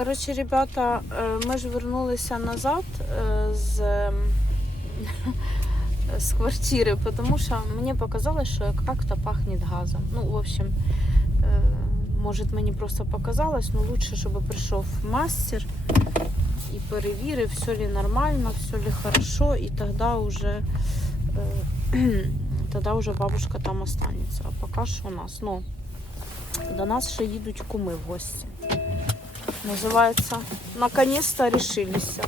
Коротше, ребята, е, ми ж вернулися назад е, з, з квартири, тому що мені показалось, що як-то пахнет газом. Ну, в общем, е, може мені просто показалось, але лучше, щоб прийшов мастер і перевірив, все ли нормально, все ли хорошо, і тоді вже, тоді вже бабушка там останеться. А поки що у нас. Ну, до нас ще їдуть куми в гості. Называется Наконец-то решились.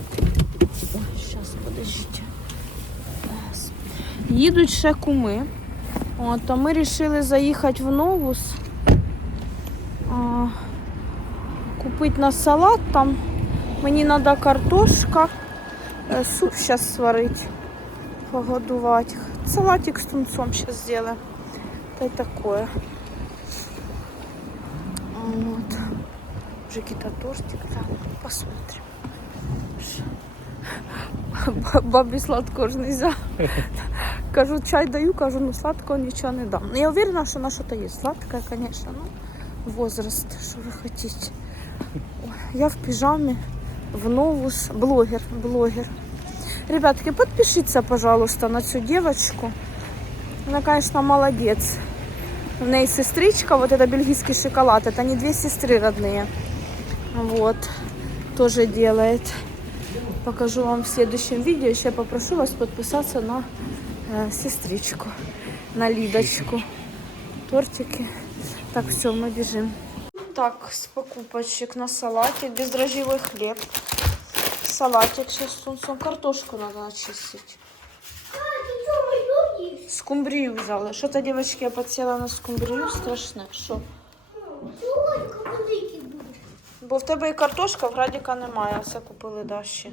Сейчас, подождите. Їдуть ще куми. От, а ми вирішили заїхати в Новус. А, купити на салат там. Мені треба картошка. е, Суп зараз сварити. Погодувати. Салатик з тунцом зараз зробимо. Та й таке. Вот. Уже какие-то тортик там. Посмотрим. Б- Бабі сладкого ж нельзя. Кажу, чай даю, кажу, ну сладкого нічого не дам. Ну, я уверена, що на що-то є. Сладкое, конечно, ну, возраст, що ви хотите. Ой, Я в пижамі, в новус, блогер, блогер. Ребятки, подпишіться, пожалуйста, на цю девочку. Вона, конечно, молодец. У неї сестричка, вот это бельгийский шоколад, это не две сестры родные. Вот, тоже делает. Покажу вам в следующем видео. Еще попрошу вас подписаться на э, сестричку, на Лидочку. Тортики. Так, все, мы бежим. Так, с покупочек на салатик, бездрожжевой хлеб. Салатик сейчас с тунцом. Картошку надо очистить. Скумбрию взяла. Что-то, девочки, я подсела на скумбрию. Страшно. Что? Бо в тебе і картошка, в Градіка немає. Все купили Даші.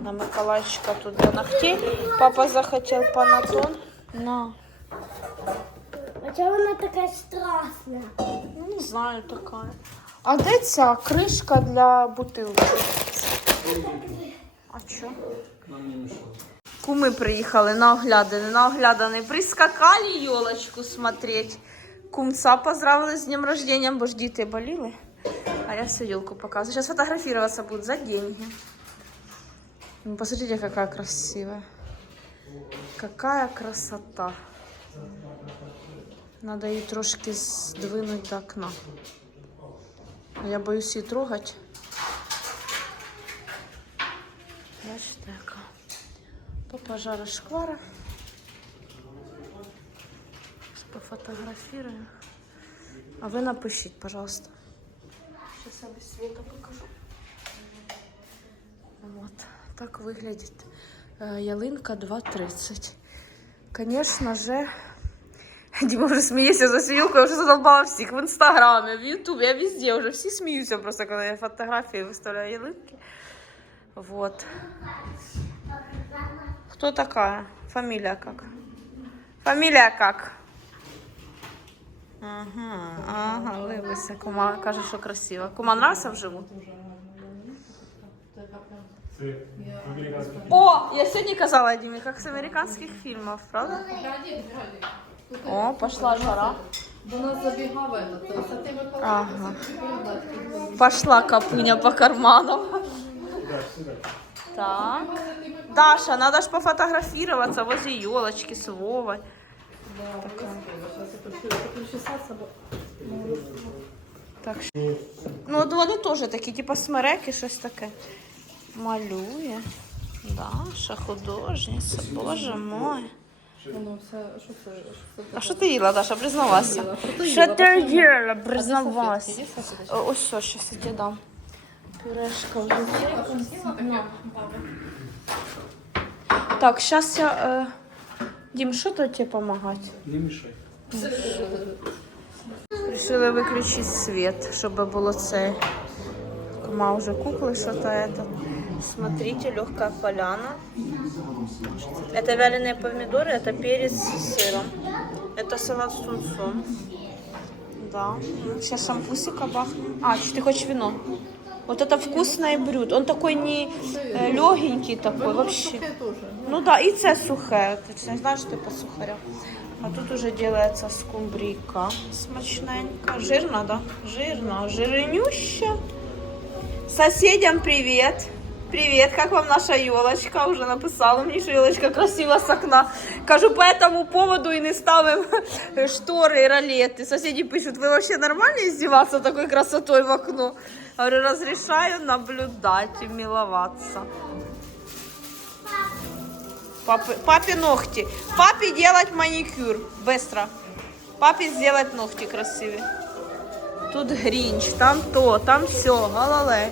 На Миколайчика тут для ногтей. Папа захотів панатон. На. А чого вона така страшна? Ну, не знаю, така. А де ця кришка для бутилки? А що? Куми приїхали на огляданий, на огляданий. Прискакали елочку смотреть. Кумца поздравили з днем рождения, бо ж діти боліли. А я всю елку показываю. Сейчас фотографироваться будут за деньги. Ну, посмотрите, какая красивая. Какая красота. Надо її трошки здвинуть до окна. Я боюсь її трогать. Бачите, яка. То пожара шквара. Сейчас пофотографирую. А вы напишите, пожалуйста. Сейчас я без света покажу. Вот. Так выглядит э, ялинка 2.30. Конечно же, Дима вже сміється за свілку, я вже задолбала всіх в інстаграмі, в Ютубі, я везде вже всі сміються просто, коли я фотографії виставляю ялинки. Вот. Хто така? Фамілія як? Фамілія як? Ага, ага, Лилися. Кума каже, що красиво. Кума нравится вживу? О, я сьогодні казала Дімі, як з американських фільмів, правда? О, пошла жара. До нас забігав Ага. Пошла капуня по карманам. Так. Даша, надо ж пофотографироваться возле елочки с Вовой. Я бо Так. Ну, от вони теж такі, типу смереки, щось таке. Малює. Даша, художниця, боже мой. воно все, що це, що це А що ти їла, Даша, признавайся. Що ти їла? признавайся. О, Ось що, щас я тебе дам. Пюрешка вже. Так, сейчас я... Дим, что тут тебе помогать? Не мішай. Решила выключить свет, чтобы было це. Кума уже куклы что-то это. Смотрите, легкая поляна. Это вяленые помидоры, это перец с сыром. Это салат с тунцом. Да. Сейчас шампусика бахнем. А, что ты хочешь вино? Вот это вкусное блюдо. Он такой не э, легенький такой вообще. Таке теж. Ну да, і це сухе. Ти ж не знаєш, що ти по сухарям. А тут уже делается скумбрійка смачненька. Жирна, да? Жирна, жирнюща. Соседям привет. Привет, как вам наша елочка? Уже написала мені, що елочка красива з окна. Кажу, по этому поводу і не ставим штори і ролети. Соседи пишут, вы вообще нормально издеваться такой красотой в окно? Говорю, разрешаю наблюдать и миловаться. Папы, папе ногти. Папе делать маникюр. Быстро. Папе сделать ногти красивые. Тут гринч, там то, там все, галале.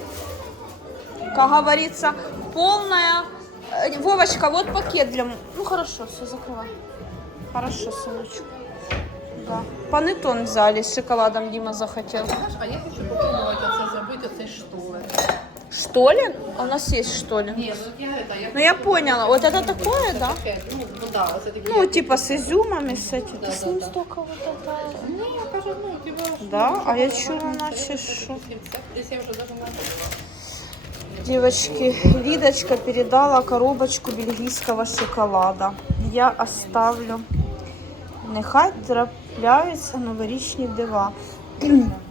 Как говорится, полная... Э, Вовочка, вот пакет для... м- Ну хорошо, все, закрывай. Хорошо, сыночек. Да. Панетон взяли с шоколадом, Дима захотел. Знаєш, а я хочу попробувати оце зробити оцей штоли. Что ли? А У нас есть что ли? Ні, ну я это, я Ну я поняла, вот это такое, да? таке, ну, ну да, оце такі. Ну, типа с изюмами, с этим. Да, Ты с да, ним да. столько вот это... Ні, я кажу, ну, типа, що- Да? А я чула, наче що. Десь я вже даже не Девочки, Лидочка передала коробочку бельгийского шоколада. Я оставлю. Нехай трапляються новорічні дива.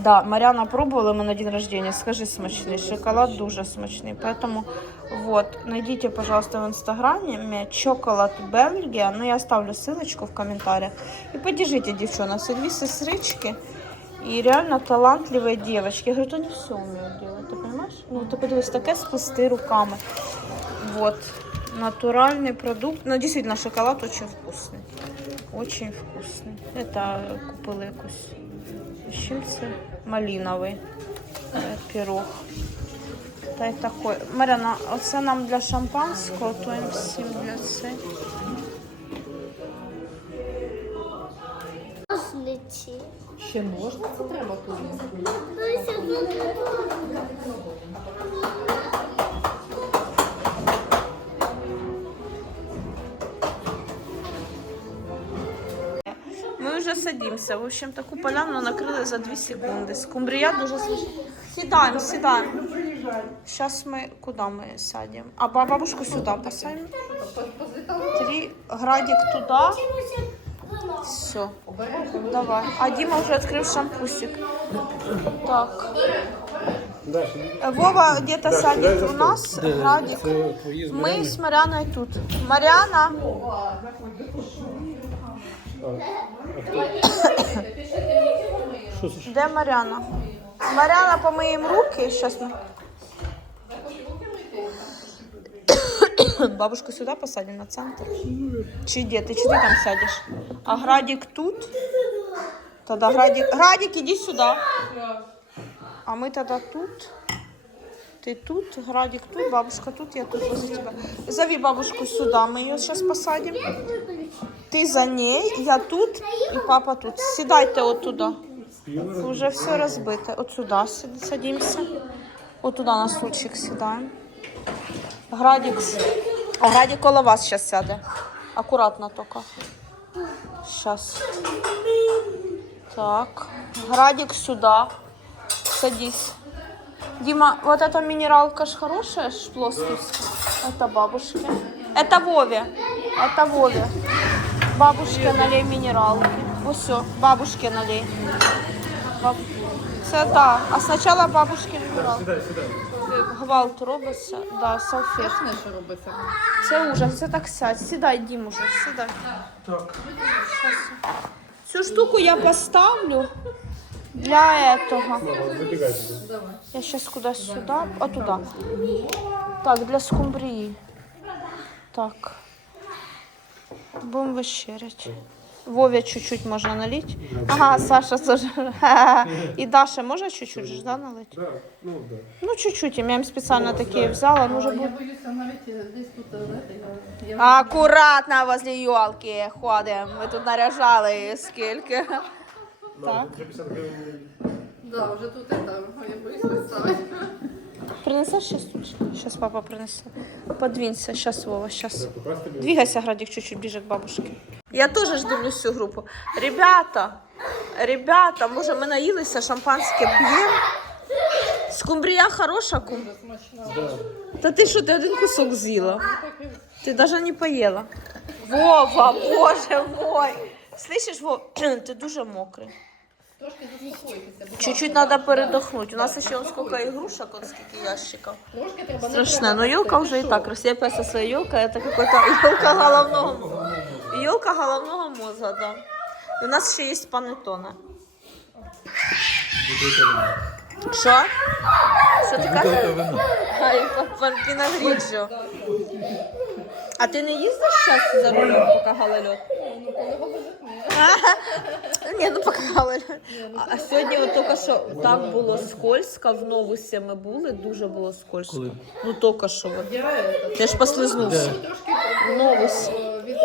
Да, Маряна пробовала мы на день рождения. Скажи, смачный. Шоколад дуже смачный. Поэтому вот, найдите, пожалуйста, в инстаграме Чоколад Бельгия. Ну, я оставлю ссылочку в комментариях. И поддержите, девчонок. Це дві сестрички. И реально талантливые девочки. Я говорю, они все умеют делать, ты понимаешь? Ну, ты подивись, таке сплести руками. Вот. Натуральный продукт. Ну, действительно, шоколад очень вкусный. Очень вкусный. Это купили якусь. з чим це? Малиновий е, пирог. Та й такой. Марина, оце нам для шампанського, то їм всім для це. Ножниці. Ще можна це треба тут? Вже садимося. В общем, таку поляну накрили за 2 секунди. Скумбрія дуже смачна. Сідаємо, сідаємо. Зараз ми куди ми сядемо? А бабушку сюди посадимо. Три градик туди. Все. Давай. А Дима вже відкрив шампусик. Так. Вова где-то садик у нас, градик. Ми з Маряною тут. Маряна. Де Маряна? Маряна, помиємо руки. Щас ми. Бабушку сюди посадимо на центр. Чи де? Ти чи ти там сядеш? А Градик тут? Тоді Градик. Градик, іди сюди. А ми тоді тут. Ты тут, Градик тут, бабушка тут, я тут возле тебя. Зови бабушку сюда, мы ее сейчас посадим. Ты за ней, я тут и папа тут. Сідайте от туда. Уже все розбите. От сюда сид- садимся. От туда на стульчик сідаємо. Градик, с- а Градик коло вас сейчас сяде. Аккуратно только. Сейчас. Так. Градик сюда. Садись. Дима, вот эта минералка ж хорошая, ж плоскостная. Это бабушке. Это Вове. Это Вове. Бабушке налей минералки. Вот все, бабушке налей. Баб... Це да. А спочатку бабушки минералки. Гвалт робиться. Да, салфетка. Страшне, що робиться. Це ужас, це так сядь. Сідай, Дім, уже, сідай. Щас. Цю штуку я поставлю для этого. Я сейчас куда сюда, а туда. Так, для скумбрии. Так. Будем вечерять. Вове чуть-чуть можно налить. Ага, Саша тоже. И Даша можно чуть-чуть же, да, налить? Да, ну да. Ну, чуть-чуть. Я им специально такие взяла. Ну, Я будет. боюся навіть е, десь тут, е, знаєте, я... я... Аккуратно возле елки ходим. Ми тут наряжали скільки. Так. 50 гривень. Да, вже тут это, я боюсь поставити. Принесешь сейчас тут? Сейчас папа принесе. Подвинься, сейчас, Вова, біло. Двигайся, Градик, чуть-чуть ближе к бабушке. Я тоже ж дивлюсь всю групу. Ребята, ребята, може ми наїлися, шампанське п'ємо? Скумбрія хороша, кум? Та ти що, ти один кусок з'їла? Ти навіть не поїла. Вова, боже мой. Слышиш, Вов, ти дуже мокрий. Трошки заспокойтеся. будь Чуть-чуть ласка, треба передохнути. У нас ще он сколько ігрушок, он скільки ящиків. Трошки треба не Страшно, треба но елка так, уже и ти так. що? Россия опять со своей елкой, это какой-то елка головного Елка головного мозга, да. У нас ще є панетона. Що? Що ти кажеш? Ай, пан Пінагріджо. А ти не їздиш зараз за рулем, поки голольот? Ну, коли ні. Ні, ну поки голольот. Ні, ну, А, сьогодні от тільки що так було скользко, в новусі ми були, дуже було скользко. Коли? Ну тільки що. от. Я, это, Ти ж послизнувся. Трошки Новус. е, від,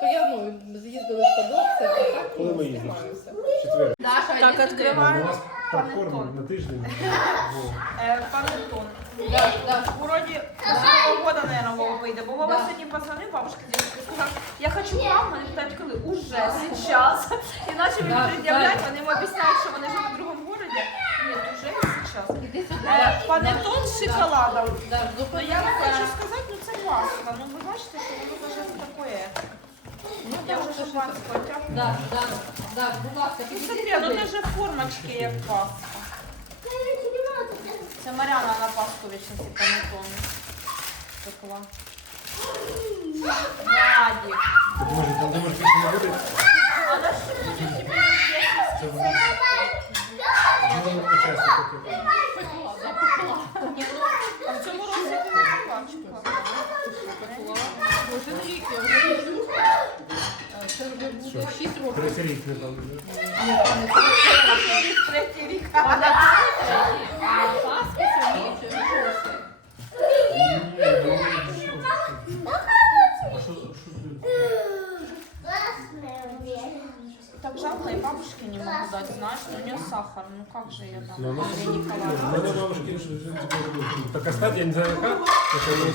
то я ну, з'їздили в садок, це а так Коли ну, ми їздили? займаюся. Четвер. Так, іди У попкорн на тиждень. Во. Панетон. Даш, Даш, Вроде с Нового года, наверное, Вова выйдет. Бо Вова Да. сегодня позвонил бабушке девушке, я хочу вам, они питають, коли? Уже, сейчас. Иначе Да, мені пред'являть, вони йому об'ясняють, що вони живуть в другому городі. Нет, уже и сейчас. Е, Панетон з шоколадом. Ну я вам хочу сказати, ну це класно. Ну ви бачите, що воно даже таке. Ну, Я вже шампанське тягну. Даш, Даш, Даш, будь ласка, Ну підійди смотри, ну сюди. даже формочки як паска. Це Маряна на Пасху вічно ці панетони. Пекла. Владик. Думаєш, там думаєш, більше не буде? А на що буде тебе Це буде. Ну, по часу таке. Пекла, да, пекла. Ні, ну, в цьому році пекла. Пекла. Вже рік, я вже лежу. Це вже буде 6 років. Третій рік не там. Ні, пане, це Третій рік. А на третій, а Пасхи самі чи шостий? А що, що ти? Так жалко, и бабушке не могу дать, знаешь, но у нее сахар, ну как же я дам? Ну, ну, Мария У Николаевна. мене бабушки ж типу, така стадія, я не знаю яка, що вони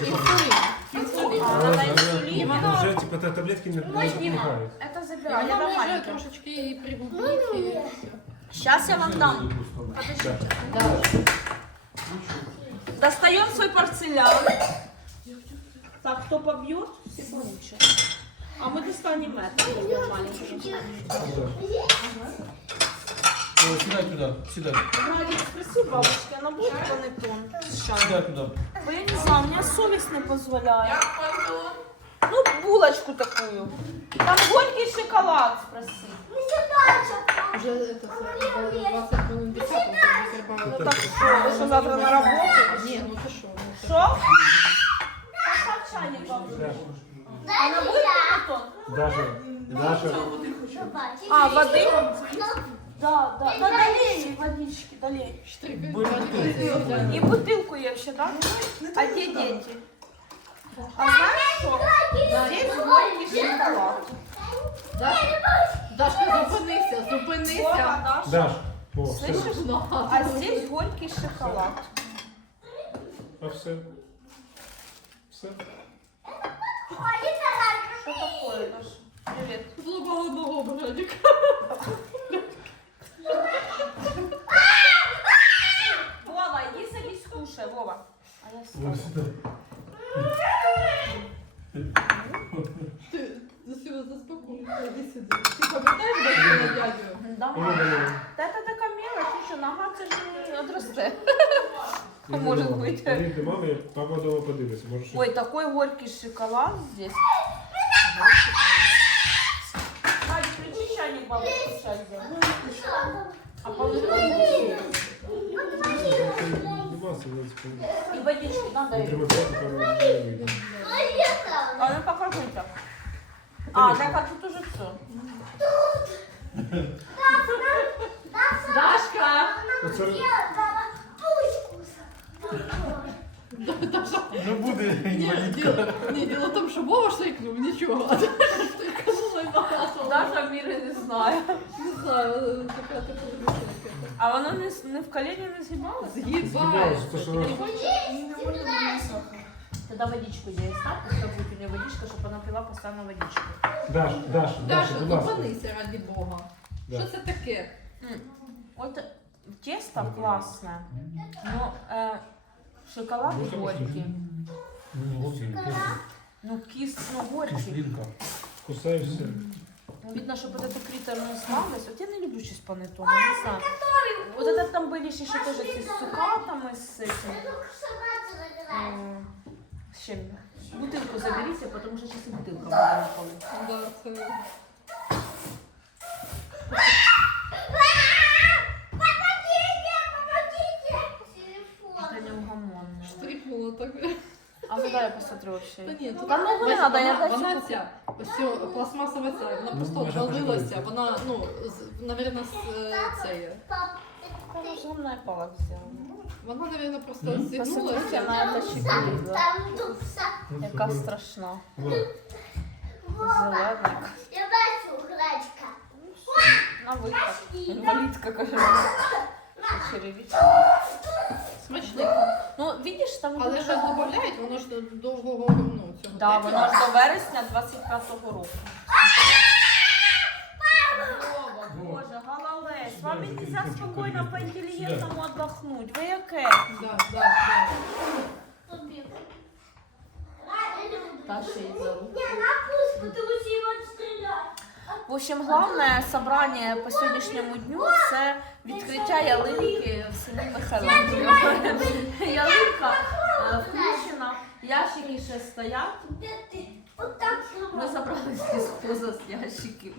она на але инсулине. вже типу та таблетки не не допомагають. Это І забирай, я Вона дам може маленьким. трошечки і пригубити. і все. Сейчас я вам дам. Да. Достаем свой порцелян. Так, кто побьет, все получат. А мы достанем это, возьмем маленький. О, сідай туди, сідай. Владик, спроси у бабушки, она будет панетон с чаем? Сідай туди. Бо я не знаю, у меня совесть не позволяет. Ну, булочку такую. Там горький шоколад, спроси. Вже это, це, 20 хвилин 10 вже треба. Ну так что, вы что, завтра на работу? Ні, ну це що? ну це- Что? Поставь чайник бабушке. Она будет панетон? Даша, Даша, А, воды? Да, да. Да, долей водички, долей. И бутылку я вообще, да? А где дети? А знаешь что? Здесь горький шоколад. Дашка, зупинися, зупинися. Вова, Даша, Даш. О, все. слышишь? А здесь горький шоколад. А все. Все. Что такое, Даша? Привет. Зуба одного братика. Вова, иди садись, кушай, Вова. А я Ну, все. Ти засіла заспокойся, іди сюди. Ти пам'ятаєш батька дядю? Да, Ну, давай. Та це така мелочь, що, нога це ж не одросте. Может давай. быть. Мами, папа вдома подивиться. Може, щось. Ой, такой горький шоколад здесь. Ай, включи чайник, бабушка, чай сделай. А панетон Нема сили, типу, И водички надо. не треба брати, там не вийде. А ну покажи так. А, так а тут уже все. Дашка! Оце Ну буде інвалідка. ні, діло в тому, що Вова шикнув, нічого. А Даша і. Даша міри не знає. Не знаю, така така. А воно не, с- не в колені не згибалося? Згибаєш. Це що Тогда водичку ей ставь, пускай будет у нее водичка, чтобы она пила постоянно водичку. Даш, Даш, Даша, Даша, будь ласка. зупинися раді Бога. Да. Що це таке? Вот тесто классное, но э, шоколад Ну, что горький. Ну, от він, Ну, кис, ну, горький. кислинка. Кусаєшся. Видно, что вот эта критерная слабость. Вот я не люблю сейчас панеттоны, не знаю. Вот это там были еще тоже эти с цукатом и с этим. м, С чем? Бутылку заберите, потому что сейчас и бутылка будет на полу. Да, це... Штрипнула так. А ну я посмотрю вообще. Та ні, тут Та ну, не надо, я вона, дальше вона ця, ось ця пластмасова ця, вона просто може, обвалилася, вона, ну, з, навірно, з е, цією. Разумная палок сделана. Вона, навірно, просто Посмотрите зігнулася. на это щепелило. Там тут. Яка страшна. Зелена. Я бачу гречка. На выход. Инвалидка, кажется. Черевичка. Смачненько. Ну, видишь, там... Але дуже ж додають, воно ж до довгого ну, цього. Да, воно ж до вересня 25-го року. Вова, Боже, Галалесь, вам нельзя спокійно по-інтелігентному отдохнуть. Ви яке? Да, да, да. Та ще й за руку. Не, на что его стреляют. В общем, головне собрання по сьогоднішньому дню це відкриття ялинки в селі Михайлові. Ялинка е, включена, ящики ще стоять. Где ты? Вот так Ми забрали з поза з ящиків.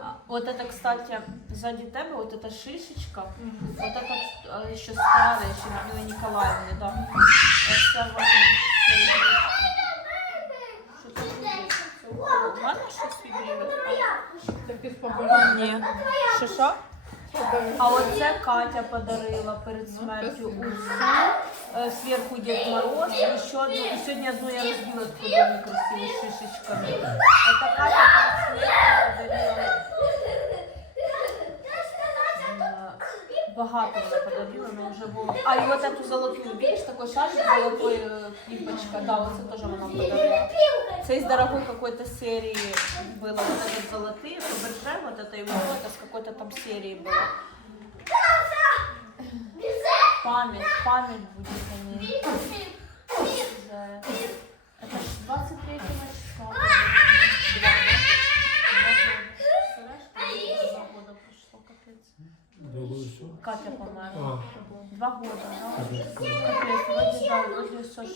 А, Вот это, кстати, сзади тебе, вот эта шишечка, вот это э, еще старая, еще Людмилы Николаевны, да. Ні. Що що? А оце Катя подарила перед смертю усю. Е, Зверху Дед Мороз, і ще одну. І сьогодні одну я розбила з красиву шишечками. Это Катя перед смертю подарила. Е, Багато вона подарила, але вже було. А і от эту золоту, видиш, такой шарик золотой э, клипочка, да, вот это тоже вона подарила. Це из дорогой какой-то серии было, вот этот золотые, Фаберже, вот это и вот это с какой-то там серии было. Память, память будет о ней. Да. Это ж 23 числа. Все. Катя померла. А, Два года, да? Капец, вроде, да, вроде все ж-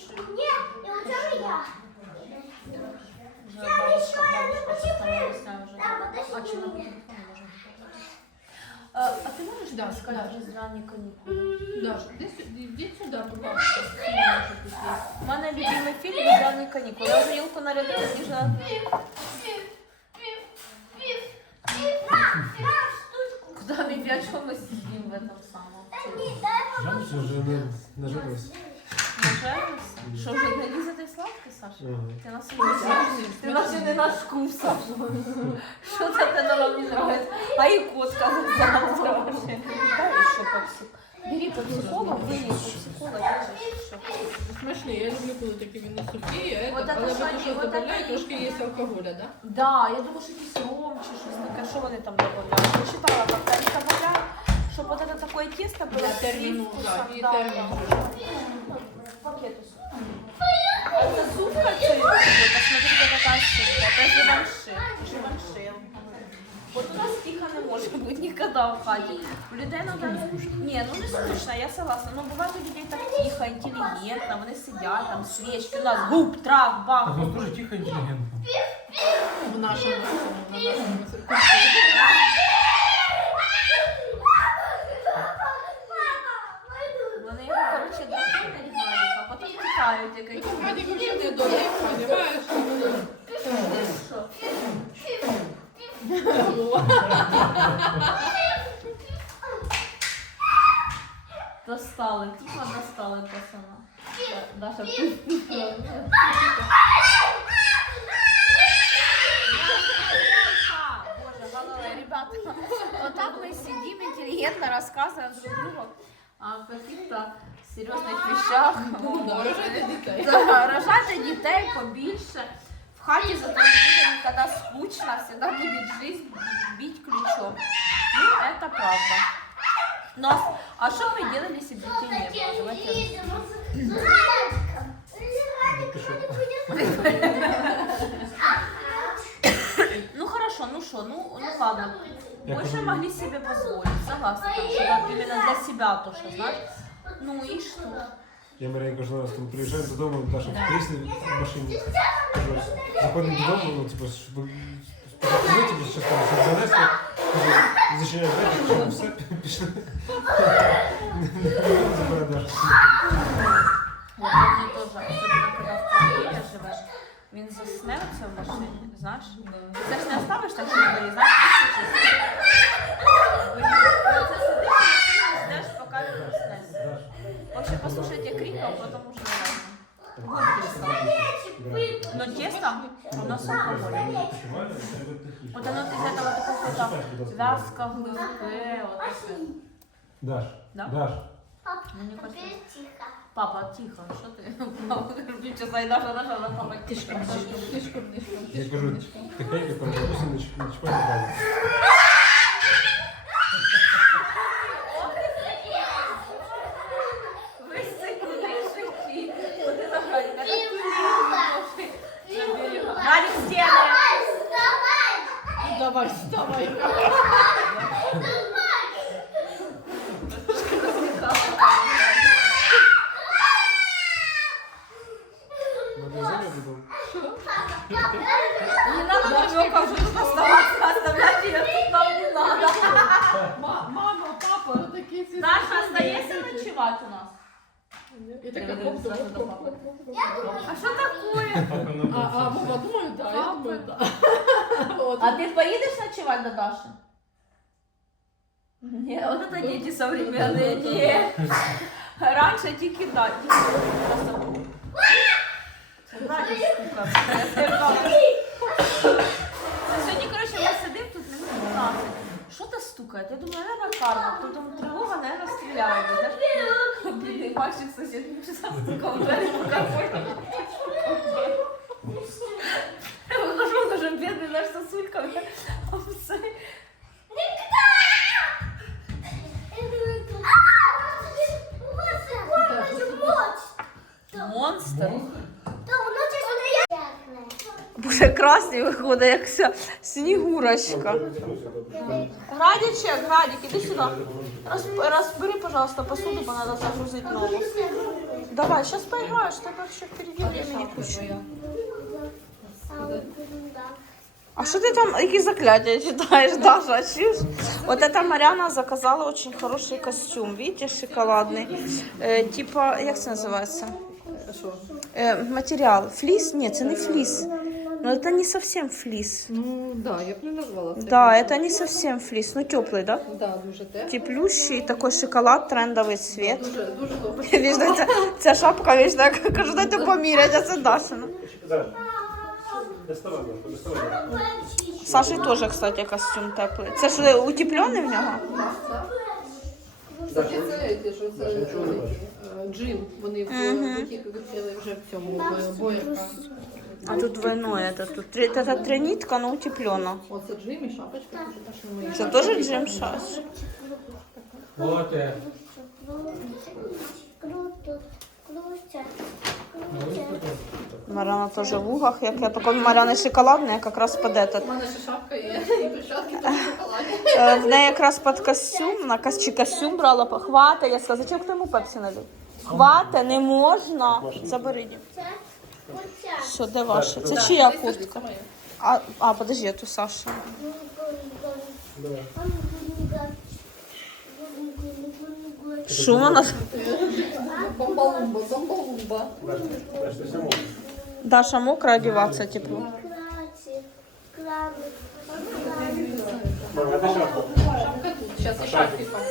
Уже бабушка, бабушка состоялась, уже. А показать? А, а ты можешь Да, сказать «Різдвяні канікули»? Даш, іди сюди, іди сюди, будь ласка. У мене любимий фільм «Різдвяні канікули». Я вже Юлку нарядила, і вже... Куди ми п'ячом мы сидим в этом самому? жаль, що вже не нажилось. Нажалось? Що вже не лізати сладке, Саша? Ага. Ти нас не Ти наче не наш вкус, Саша. Що це тебе нам не нравится? А і котка попсик. Бери попсикола, вийди попсикола, що Смачні, я люблю, коли такі вони сухі, а Вот это, это але що ви ні, що вот это додають, ні. трошки є алкоголя, да? Да, я думаю, що якийсь ром чи щось таке, що вони там додають. Я читала, как они добавляют, щоб вот это такое тесто было Для с терміну, привкусом, да, і да, термін. да. Пакету суп. Это супка, что ли? Посмотрите, какая супка. Это живанши. Живанши, я вам говорю. Вот у нас тихо не може бути ніколи в хаті. У людей надо... Ні, ну не скучно, я согласна. Но буває у людей так тихо, інтелігентно, вони сидять, там свічки, у нас гуп, трах, бах. Так, у вас дуже тихо інтелігентно. В нашому, в нашому цирку. Вони його, коротше, доходять гадять, а потім тікають, як Потім Вадик взагалі не додає, розумієш? Що? Достали, тупо достали пацана. Да- Даша пустила. Боже, головне, ребята, вот так мы сидим, интеллигентно рассказываем друг другу о каких-то серьезных вещах. Ну, да, рожайте дітей. Да, рожати дітей побільше. В хаті зато не буде ніколи скучно, всегда будет жизнь бить ключом. Ну, это правда. Но, а что мы делали, если детей не было? Давайте Ну хорошо, ну Я Больше кажу, могли себе позволить, согласна. Что именно для себя то, что, знаешь. Ну и что? Я Марія кожен раз там приїжджаю додому, Даша в кріслі в машині. Кажу, заходимо додому, ну, типу, щоб спочатку вийти, щось там щось занесли. Кажу, зачиняю двері, кажу, все, пішли. Забирай Дашу. Вот мені в квартирі живеш, він заснеться в машині, знаєш? Ти ж не оставиш так, що знаєш, вискочиш. Це сидиш і ждеш, поки він проснеться. Даша, Вообще послушайте криков, потому что Но тесто, оно с алкоголем. Почуваю, треба тихіше. Вот оно из этого такого ласка. вязко, глубокое, вот такое. Даш, Да? Даш, Пап, Ну, не тихо. Папа, тихо, что ты? Папа, півчаса і Даша, Даша, Даша, папа, тишко. Тишком, тишком, я тишком, кажу, тишком. тихенько, там не чіп- не Раньше тільки да, тільки просто. Це граді штука. Сьогодні, коротше, ми сидимо тут минут 15. Що то стукає? Я думаю, наверное, карма. Потім тривога, наверное, стріляє. Бідний мальчик сусід часа стукав в двері, поки понял. Я выхожу, он уже бедный наш сосульками. А все. Монстр. Боже, красний виходить, як вся снігурочка. Градічек, Градик, іди сюди. Роз, розбери, пожалуйста, посуду, бо треба загрузити нову. Давай, зараз поіграєш, тебе ще впереді времени куча. А що ти там, які закляття читаєш, Даша, чуєш? Вот это Маряна заказала очень хороший костюм, видите, шоколадный. Э, типа, як це називається? Що? Э, материал. Флис? Нет, це не флис. Но это не совсем флис. Ну, да, я б не назвала це. Да, это не совсем флис, ну теплый, да? Да, дуже тепло. Теплющий, такой шоколад, трендовый цвет. Дуже, дуже добре. Віж, ця, ця шапка, віж, так, кажу, дайте поміряти, а це Дашина. Даш, доставай, Даша, доставай. Саші теж, кстати, костюм теплий. Це ж утеплений в нього? Кстати, це ті, що це Даша, нічого не е, бачиш? джим. Вони в Мгм. бутіку відкрили вже в цьому в боярка. А тут двойное, это тут три- это тринитка, но утеплена. Оце джим і шапочка дуже та, що ми. Це теж джим шаш. Вот, э, Марана теж в угах, як я такой Маряни шоколадний, якраз під этот. У мене ще шапка є, і перчатки. Е, В неї якраз під костюм, на чи костюм брала, хвата. Я сказала, зачем ти йому пепсі налив? Хвата, не можна. Забери. Дім. Що, де ваше? Це чия куртка? А, а подожди, ту Саша. Давай. Що вона? Бомбалумба, бомбалумба. Даша, Даша, ти сама. Даша мокра одеваться тепло. Мама, ти шапку. Шапка тут, зараз і шапки там.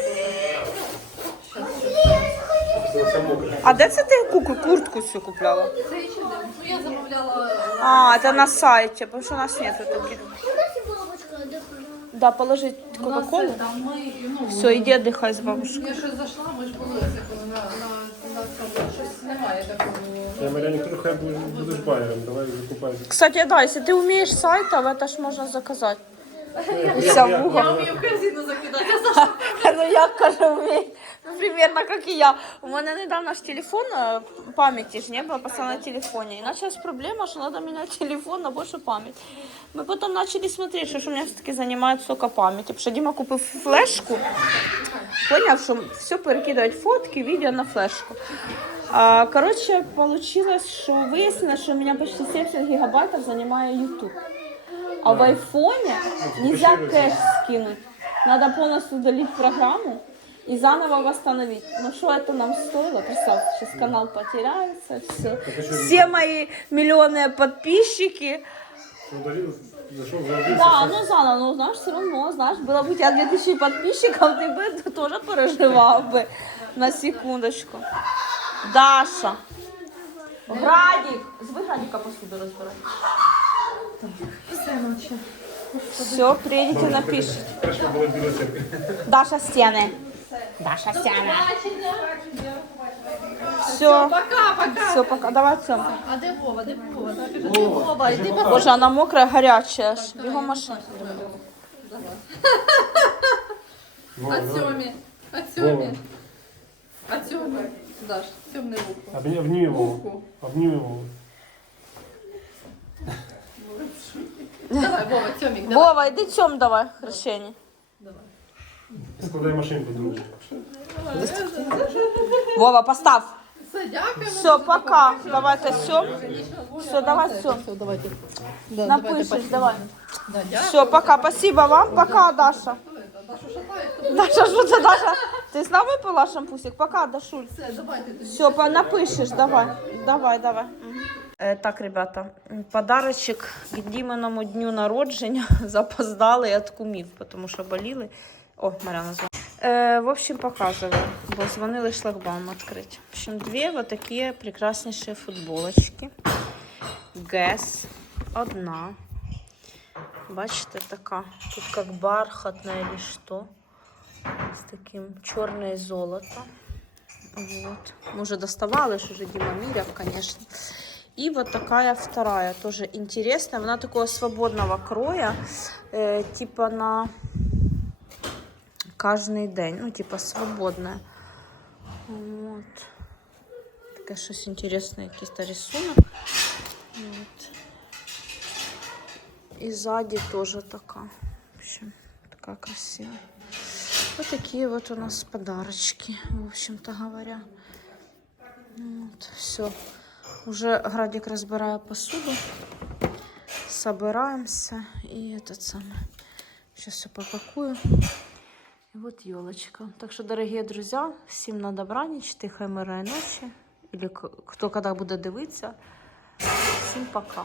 Це все мокре. А де це ти куку, куртку цю купляла? Я замовляла А, це на сайті, тому що у нас нету таких. Да, положить Кока-Колу. ну, Все, іди віддихай з бабушкою. Я щось зайшла, ми ж були на, на. Щось немає такого. Я Маряні кажу, хай будеш- байером, давай закупай. Кстати, да, если ты умеешь сайтов, это ж можно заказать. Я- вмію в корзину закидати, а Ну як каже, вміє Ну, примерно как и я. У меня недавно ж телефон, э, памяти ж не было, постоянно на телефоне. И началась проблема, что надо менять телефон на больше память. Мы потом начали смотреть, что ж у меня все-таки занимает столько памяти. Потому что Дима купил флешку, понял, что все перекидывать фотки, видео на флешку. А, короче, получилось, что выяснилось, что у меня почти 70 гигабайтов занимает YouTube. А в айфоне нельзя кэш скинуть. Надо полностью удалить программу И заново восстановить. Ну что это нам стоило? Представь, сейчас канал потеряется, все. Все мои миллионные подписчики. Да, ну заново, ну знаешь, все равно, знаешь, было бы у тебя 2000 подписчиков, ты бы тоже переживал бы. На секундочку. Даша. Градик. Зви Градика посуду разбирать. Все, приедете, напишите. Даша стены. Даша стены. Все. Пока, пока. Все, пока. Давай, Тём. А де Вова, де Вова? Так, кажу, де Вова, йди по Боже, она мокрая, горячая. аж. Бегом машину. А Тьомі, а Тьомі, а Тьомі. Даш, Тьомне вухо. Обніми його. Вухо. Обніми його. Давай, Вова, Тьомік, давай. Вова, иди Тём давай, хрещение. Складай машинку, друже. Вова, поставь. Все, пока. Давайте все. Все, давай все. Все, давайте. Да, Напишешь, давай. Да, дякую. Все, пока. Спасибо вам. Пока, Даша. Дашу шатає, хто Даша, что ты, Даша? Ты с нами пила шампусик? Пока, Дашуль. все, давайте тоді. Все, напишешь, давай. Давай, давай. Е, Так, ребята, м, подарочок к Діминому дню народження запоздали від кумів, тому що боліли. О, Маряна звонила. Е, в общем, показываю, бо дзвонили шлагбаум відкрити. В общем, дві вот такі прекрасніші футболочки. Гес. Одна. Бачите, така. Тут как бархатная или что. С таким черное золото. Вот. Мы уже доставали, что уже Дима Миров, конечно. И вот такая вторая, тоже интересная. Она такого свободного кроя, э, типа на каждый день, ну типа свободная. Вот. Такая что-то интересное, какие-то рисунок. Вот. И сзади тоже такая. В общем, такая красивая. Вот такие вот у нас подарочки, в общем-то говоря. Вот, все. Уже Градик разбирая посуду. Собираемся. И этот самый. Сейчас все попакую. Вот елочка. Так что, дорогие друзья, всем на добраніч, тихой мирной ночи. Или кто когда будет дивиться. Всем пока.